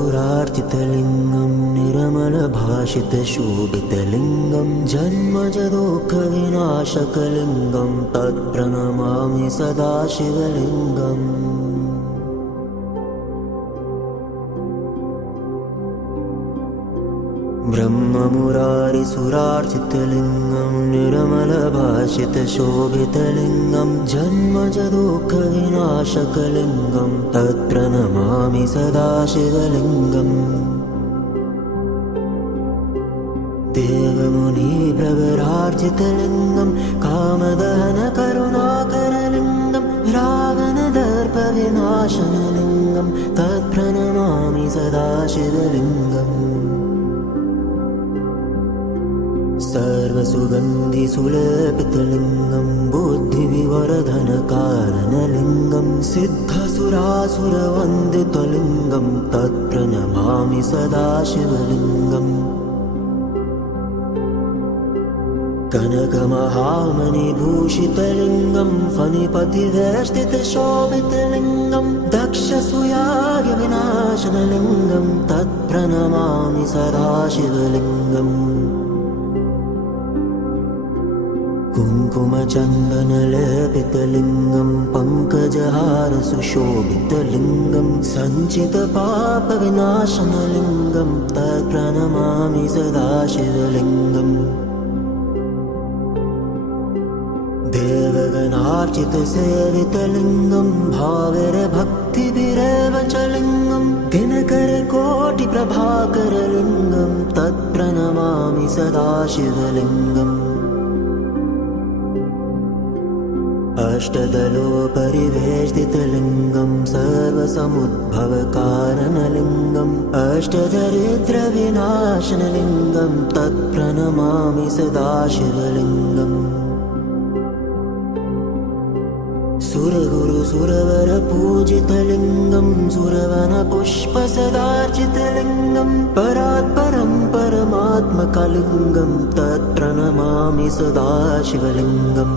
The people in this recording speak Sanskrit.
सर्वसुरार्चितलिङ्गं निर्मलभाषितशोभितलिङ्गं जन्मजदुःखविनाशकलिङ्गं तत्प्रणमामि सदा शिवलिङ्गम्। ब्रह्ममुरारिसुरार्चितलिङ्गं निर्मलभाषितशोभितलिङ्गं जन्मजदुःखविनाशकलिङ्गं तत्प्रणमामि सदा शिवलिङ्गम्। देवमुनिप्रवरार्चितलिङ्गं कामदहनकरुणाकरलिङ्गं रावणदर्पविनाशनलिङ्गं तत्प्रणमामि सदा शिवलिङ्गम्। सर्वसुगन्धिसुलेपितलिङ्गं बुद्धिविवर्धनकारणलिङ्गं सिद्धसुरासुरवन्दितलिङ्गं तत्प्रणमामि सदा शिवलिङ्गम्। कनकमहामणिभूषितलिङ्गं फणिपतिवेष्टितशोभितलिङ्गं दक्षसूयागविनाशनलिङ्गं तत्प्रणमामि सदा शिवलिङ्गम्। कुङ्कुमचन्दनलेपितलिङ्गं पङ्कजहारसुशोभितलिङ्गं सञ्चितपापविनाशनलिङ्गं तत्प्रणमामि सदा शिवलिङ्गम्। देवगणार्चितसेवितलिङ्गं भावैर्भक्तिभिरेव च लिङ्गं दिनकरकोटिप्रभाकरलिङ्गं तत्प्रणमामि सदा शिवलिङ्गम्। अष्टदलोपरिवेष्टितलिङ्गं सर्वसमुद्भवकारणलिङ्गम् अष्टदरिद्रविनाशनलिङ्गं तत्प्रणमामि सदा शिवलिङ्गम्। सुरगुरुसुरवरपूजितलिङ्गं सुरवनपुष्पसदार्चितलिङ्गं परात्परं परमात्मकलिङ्गं तत्प्रणमामि सदा शिवलिङ्गम्।